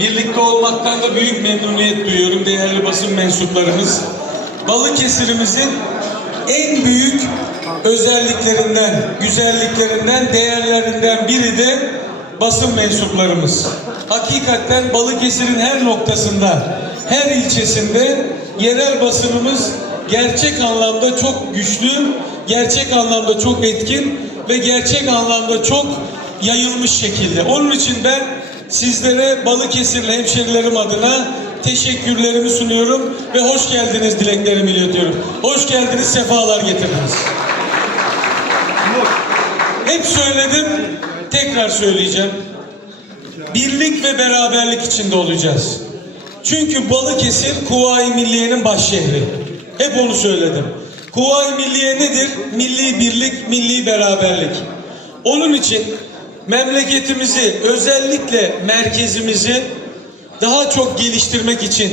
Birlikte olmaktan da büyük memnuniyet duyuyorum değerli basın mensuplarımız. Balıkesir'imizin en büyük özelliklerinden, güzelliklerinden, değerlerinden biri de basın mensuplarımız. Hakikaten Balıkesir'in her noktasında, her ilçesinde yerel basınımız gerçek anlamda çok güçlü, gerçek anlamda çok etkin ve gerçek anlamda çok yayılmış şekilde. Onun için ben sizlere Balıkesirli hemşerilerim adına teşekkürlerimi sunuyorum ve hoş geldiniz dileklerimi iletiyorum. Hoş geldiniz, sefalar getirdiniz. Hep söyledim, tekrar söyleyeceğim. Birlik ve beraberlik içinde olacağız. Çünkü Balıkesir Kuvayi Milliye'nin baş şehri. Hep onu söyledim. Kuvayi Milliye nedir? Milli birlik, milli beraberlik. Onun için memleketimizi, özellikle merkezimizi daha çok geliştirmek için,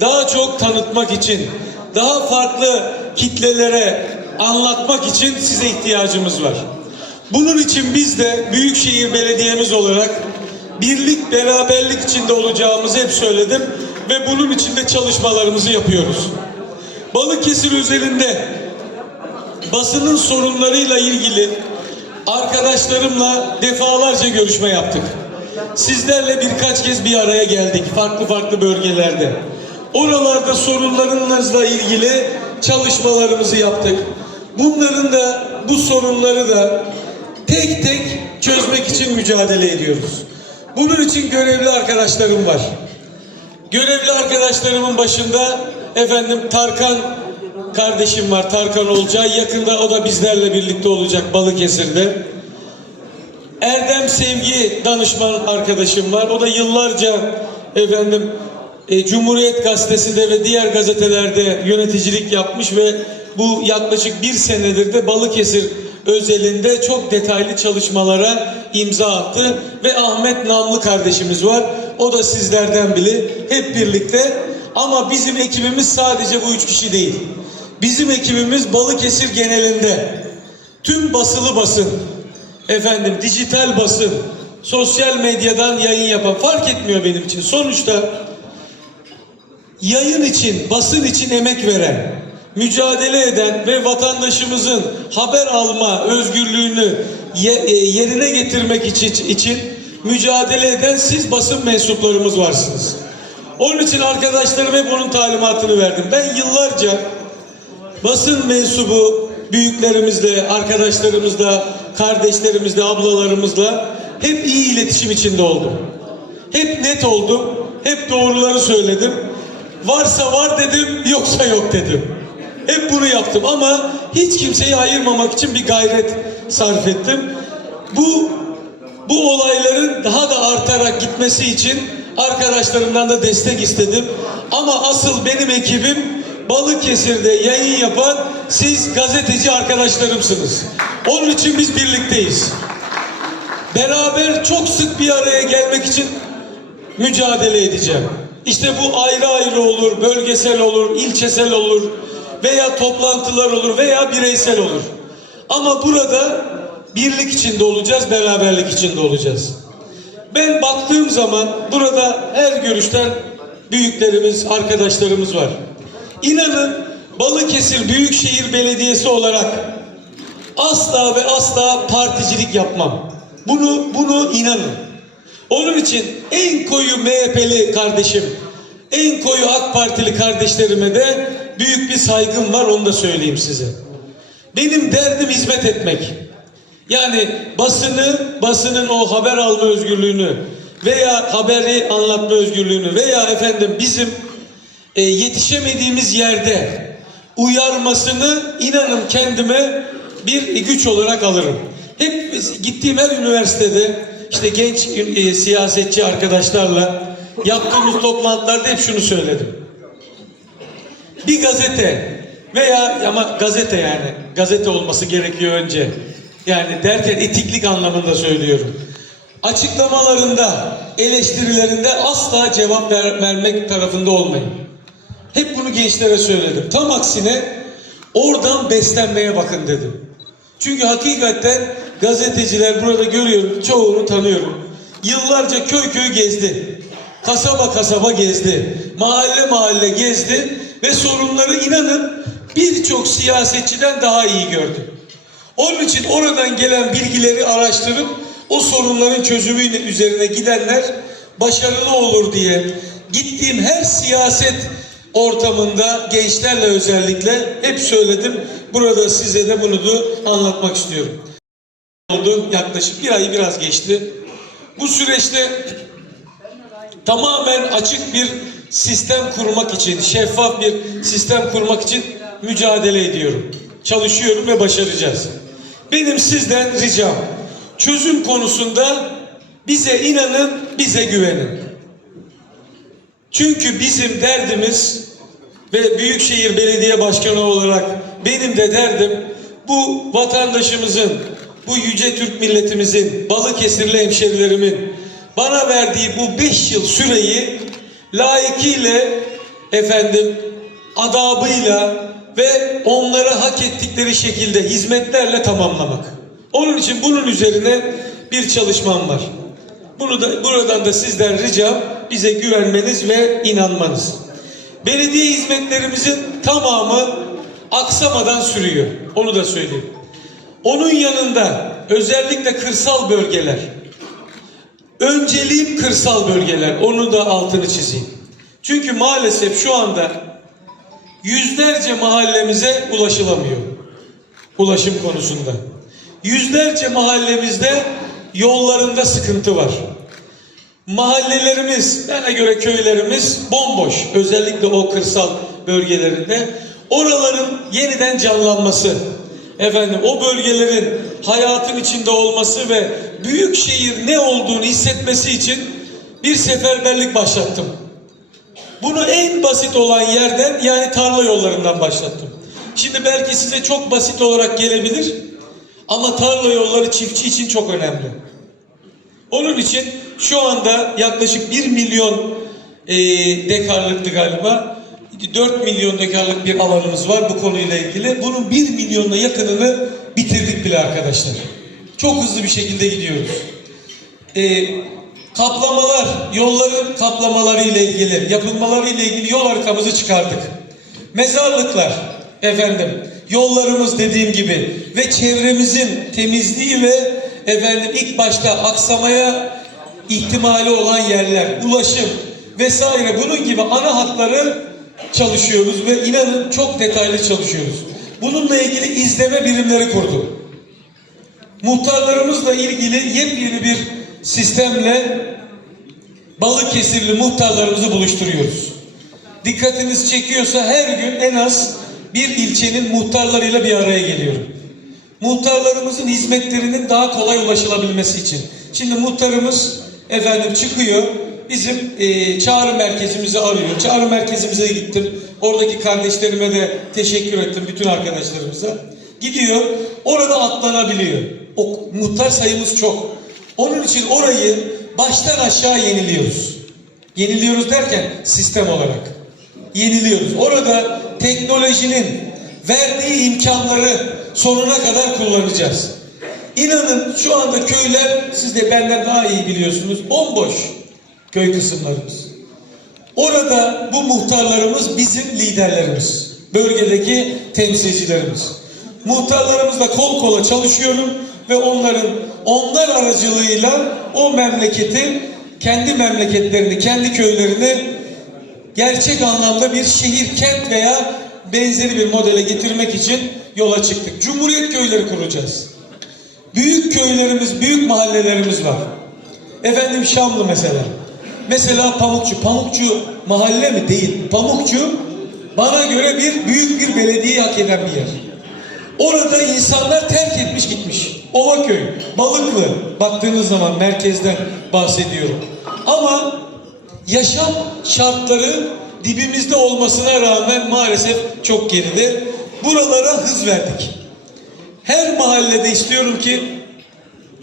daha çok tanıtmak için, daha farklı kitlelere anlatmak için size ihtiyacımız var. Bunun için biz de Büyükşehir Belediyemiz olarak birlik, beraberlik içinde olacağımızı hep söyledim ve bunun için de çalışmalarımızı yapıyoruz. Balıkesir özelinde basının sorunlarıyla ilgili arkadaşlarımla defalarca görüşme yaptık. Sizlerle birkaç kez bir araya geldik farklı farklı bölgelerde. Oralarda sorunlarınızla ilgili çalışmalarımızı yaptık. Bunların da bu sorunları da tek tek çözmek için mücadele ediyoruz. Bunun için görevli arkadaşlarım var. Görevli arkadaşlarımın başında efendim Tarkan kardeşim var. Tarkan Olcay. Yakında o da bizlerle birlikte olacak Balıkesir'de. Erdem Sevgi danışman arkadaşım var. O da yıllarca efendim e, Cumhuriyet Gazetesi'nde ve diğer gazetelerde yöneticilik yapmış ve bu yaklaşık bir senedir de Balıkesir özelinde çok detaylı çalışmalara imza attı ve Ahmet Namlı kardeşimiz var. O da sizlerden biri. Hep birlikte ama bizim ekibimiz sadece bu üç kişi değil. Bizim ekibimiz Balıkesir genelinde tüm basılı basın, efendim dijital basın, sosyal medyadan yayın yapan fark etmiyor benim için. Sonuçta yayın için, basın için emek veren, mücadele eden ve vatandaşımızın haber alma özgürlüğünü e, yerine getirmek için, için mücadele eden siz basın mensuplarımız varsınız. Onun için arkadaşlarım hep onun talimatını verdim. Ben yıllarca basın mensubu büyüklerimizle, arkadaşlarımızla, kardeşlerimizle, ablalarımızla hep iyi iletişim içinde oldum. Hep net oldum. Hep doğruları söyledim. Varsa var dedim, yoksa yok dedim. Hep bunu yaptım ama hiç kimseyi ayırmamak için bir gayret sarf ettim. Bu bu olayların daha da artarak gitmesi için arkadaşlarımdan da destek istedim. Ama asıl benim ekibim Balıkesir'de yayın yapan siz gazeteci arkadaşlarımsınız. Onun için biz birlikteyiz. Beraber çok sık bir araya gelmek için mücadele edeceğim. İşte bu ayrı ayrı olur, bölgesel olur, ilçesel olur veya toplantılar olur veya bireysel olur. Ama burada birlik içinde olacağız, beraberlik içinde olacağız. Ben baktığım zaman burada her görüşten büyüklerimiz, arkadaşlarımız var. İnanın Balıkesir Büyükşehir Belediyesi olarak asla ve asla particilik yapmam. Bunu bunu inanın. Onun için en koyu MHP'li kardeşim, en koyu AK Partili kardeşlerime de büyük bir saygım var onu da söyleyeyim size. Benim derdim hizmet etmek. Yani basını, basının o haber alma özgürlüğünü veya haberi anlatma özgürlüğünü veya efendim bizim e, yetişemediğimiz yerde uyarmasını inanın kendime bir güç olarak alırım. Hep gittiğim her üniversitede işte genç e, siyasetçi arkadaşlarla yaptığımız toplantılarda hep şunu söyledim. Bir gazete veya ama gazete yani gazete olması gerekiyor önce. Yani derken etiklik anlamında söylüyorum. Açıklamalarında, eleştirilerinde asla cevap ver- vermek tarafında olmayın. Hep bunu gençlere söyledim. Tam aksine oradan beslenmeye bakın dedim. Çünkü hakikaten gazeteciler burada görüyorum, çoğunu tanıyorum. Yıllarca köy köy gezdi. kasaba kasaba gezdi. Mahalle mahalle gezdi ve sorunları inanın birçok siyasetçiden daha iyi gördü. Onun için oradan gelen bilgileri araştırıp o sorunların çözümü üzerine gidenler başarılı olur diye gittiğim her siyaset ortamında gençlerle özellikle hep söyledim. Burada size de bunu da anlatmak istiyorum. Oldu yaklaşık bir ayı biraz geçti. Bu süreçte tamamen açık bir sistem kurmak için, şeffaf bir sistem kurmak için mücadele ediyorum. Çalışıyorum ve başaracağız. Benim sizden ricam çözüm konusunda bize inanın, bize güvenin. Çünkü bizim derdimiz ve Büyükşehir Belediye Başkanı olarak benim de derdim bu vatandaşımızın, bu yüce Türk milletimizin, Balıkesirli hemşerilerimin bana verdiği bu beş yıl süreyi layıkıyla efendim adabıyla ve onlara hak ettikleri şekilde hizmetlerle tamamlamak. Onun için bunun üzerine bir çalışmam var. Bunu da buradan da sizden ricam bize güvenmeniz ve inanmanız. Belediye hizmetlerimizin tamamı aksamadan sürüyor. Onu da söyleyeyim. Onun yanında özellikle kırsal bölgeler. Önceliğim kırsal bölgeler. Onu da altını çizeyim. Çünkü maalesef şu anda yüzlerce mahallemize ulaşılamıyor. Ulaşım konusunda. Yüzlerce mahallemizde yollarında sıkıntı var. Mahallelerimiz, bana göre köylerimiz bomboş. Özellikle o kırsal bölgelerinde. Oraların yeniden canlanması, efendim o bölgelerin hayatın içinde olması ve büyük şehir ne olduğunu hissetmesi için bir seferberlik başlattım. Bunu en basit olan yerden yani tarla yollarından başlattım. Şimdi belki size çok basit olarak gelebilir ama tarla yolları çiftçi için çok önemli. Onun için şu anda yaklaşık 1 milyon e, dekarlıktı galiba. 4 milyon dekarlık bir alanımız var bu konuyla ilgili. Bunun 1 milyonuna yakınını bitirdik bile arkadaşlar. Çok hızlı bir şekilde gidiyoruz. E, kaplamalar, yolların kaplamaları ile ilgili, yapılmaları ile ilgili yol haritamızı çıkardık. Mezarlıklar, efendim, yollarımız dediğim gibi ve çevremizin temizliği ve efendim ilk başta aksamaya ihtimali olan yerler, ulaşım vesaire bunun gibi ana hatları çalışıyoruz ve inanın çok detaylı çalışıyoruz. Bununla ilgili izleme birimleri kurduk. Muhtarlarımızla ilgili yepyeni bir sistemle Balıkesirli muhtarlarımızı buluşturuyoruz. Dikkatiniz çekiyorsa her gün en az bir ilçenin muhtarlarıyla bir araya geliyorum. Muhtarlarımızın hizmetlerinin daha kolay ulaşılabilmesi için. Şimdi muhtarımız efendim çıkıyor, bizim e, çağrı merkezimizi arıyor. Çağrı merkezimize gittim. Oradaki kardeşlerime de teşekkür ettim, bütün arkadaşlarımıza. Gidiyor, orada atlanabiliyor. O muhtar sayımız çok. Onun için orayı baştan aşağı yeniliyoruz. Yeniliyoruz derken sistem olarak. Yeniliyoruz. Orada teknolojinin verdiği imkanları sonuna kadar kullanacağız. İnanın şu anda köyler siz de benden daha iyi biliyorsunuz bomboş köy kısımlarımız. Orada bu muhtarlarımız bizim liderlerimiz. Bölgedeki temsilcilerimiz. Muhtarlarımızla kol kola çalışıyorum ve onların onlar aracılığıyla o memleketi kendi memleketlerini, kendi köylerini gerçek anlamda bir şehir, kent veya benzeri bir modele getirmek için yola çıktık. Cumhuriyet köyleri kuracağız. Büyük köylerimiz, büyük mahallelerimiz var. Efendim Şamlı mesela. Mesela Pamukçu. Pamukçu mahalle mi? Değil. Pamukçu bana göre bir büyük bir belediyeyi hak eden bir yer. Orada insanlar terk etmiş gitmiş. Ovaköy, Balıklı baktığınız zaman merkezden bahsediyorum. Ama yaşam şartları dibimizde olmasına rağmen maalesef çok geride. Buralara hız verdik. Her mahallede istiyorum ki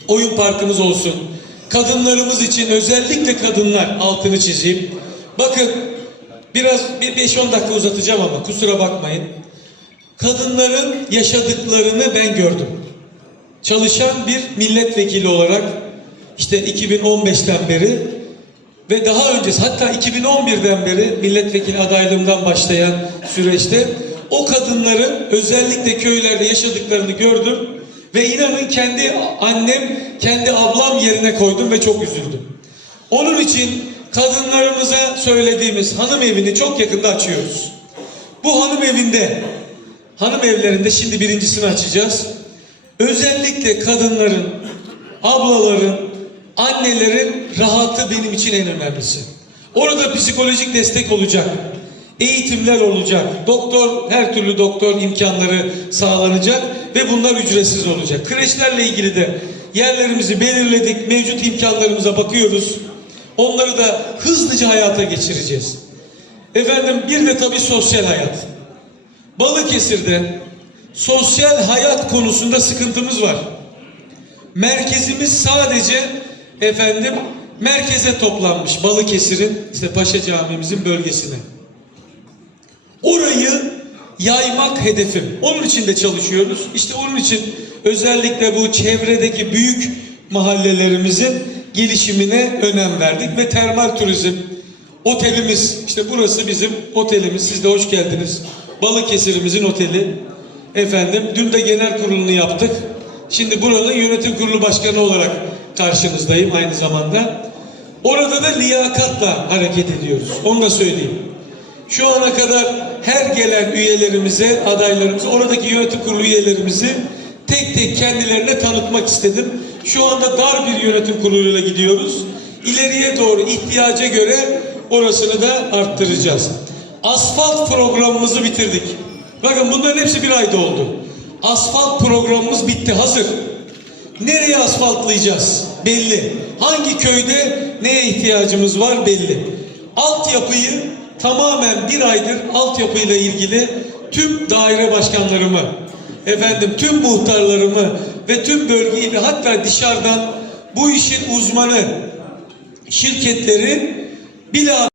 oyun parkımız olsun. Kadınlarımız için özellikle kadınlar altını çizeyim. Bakın biraz bir 5-10 dakika uzatacağım ama kusura bakmayın. Kadınların yaşadıklarını ben gördüm. Çalışan bir milletvekili olarak işte 2015'ten beri ve daha öncesi hatta 2011'den beri milletvekili adaylığımdan başlayan süreçte o kadınların özellikle köylerde yaşadıklarını gördüm ve inanın kendi annem, kendi ablam yerine koydum ve çok üzüldüm. Onun için kadınlarımıza söylediğimiz hanım evini çok yakında açıyoruz. Bu hanım evinde, hanım evlerinde şimdi birincisini açacağız. Özellikle kadınların, ablaların, annelerin rahatı benim için en önemlisi. Orada psikolojik destek olacak. Eğitimler olacak. Doktor, her türlü doktor imkanları sağlanacak ve bunlar ücretsiz olacak. Kreşlerle ilgili de yerlerimizi belirledik. Mevcut imkanlarımıza bakıyoruz. Onları da hızlıca hayata geçireceğiz. Efendim bir de tabii sosyal hayat. Balıkesir'de sosyal hayat konusunda sıkıntımız var. Merkezimiz sadece efendim merkeze toplanmış Balıkesir'in işte Paşa Camimizin bölgesine. Orayı yaymak hedefim. Onun için de çalışıyoruz. İşte onun için özellikle bu çevredeki büyük mahallelerimizin gelişimine önem verdik ve termal turizm otelimiz işte burası bizim otelimiz. Siz de hoş geldiniz. Balıkesir'imizin oteli. Efendim dün de genel kurulunu yaptık. Şimdi buranın yönetim kurulu başkanı olarak karşınızdayım aynı zamanda. Orada da liyakatla hareket ediyoruz. Onu da söyleyeyim. Şu ana kadar her gelen üyelerimize, adaylarımıza, oradaki yönetim kurulu üyelerimizi tek tek kendilerine tanıtmak istedim. Şu anda dar bir yönetim kuruluyla gidiyoruz. İleriye doğru ihtiyaca göre orasını da arttıracağız. Asfalt programımızı bitirdik. Bakın bunların hepsi bir ayda oldu. Asfalt programımız bitti, hazır. Nereye asfaltlayacağız? Belli. Hangi köyde neye ihtiyacımız var belli. Altyapıyı tamamen bir aydır altyapıyla ilgili tüm daire başkanlarımı, efendim tüm muhtarlarımı ve tüm bölgeyi ve hatta dışarıdan bu işin uzmanı şirketleri bila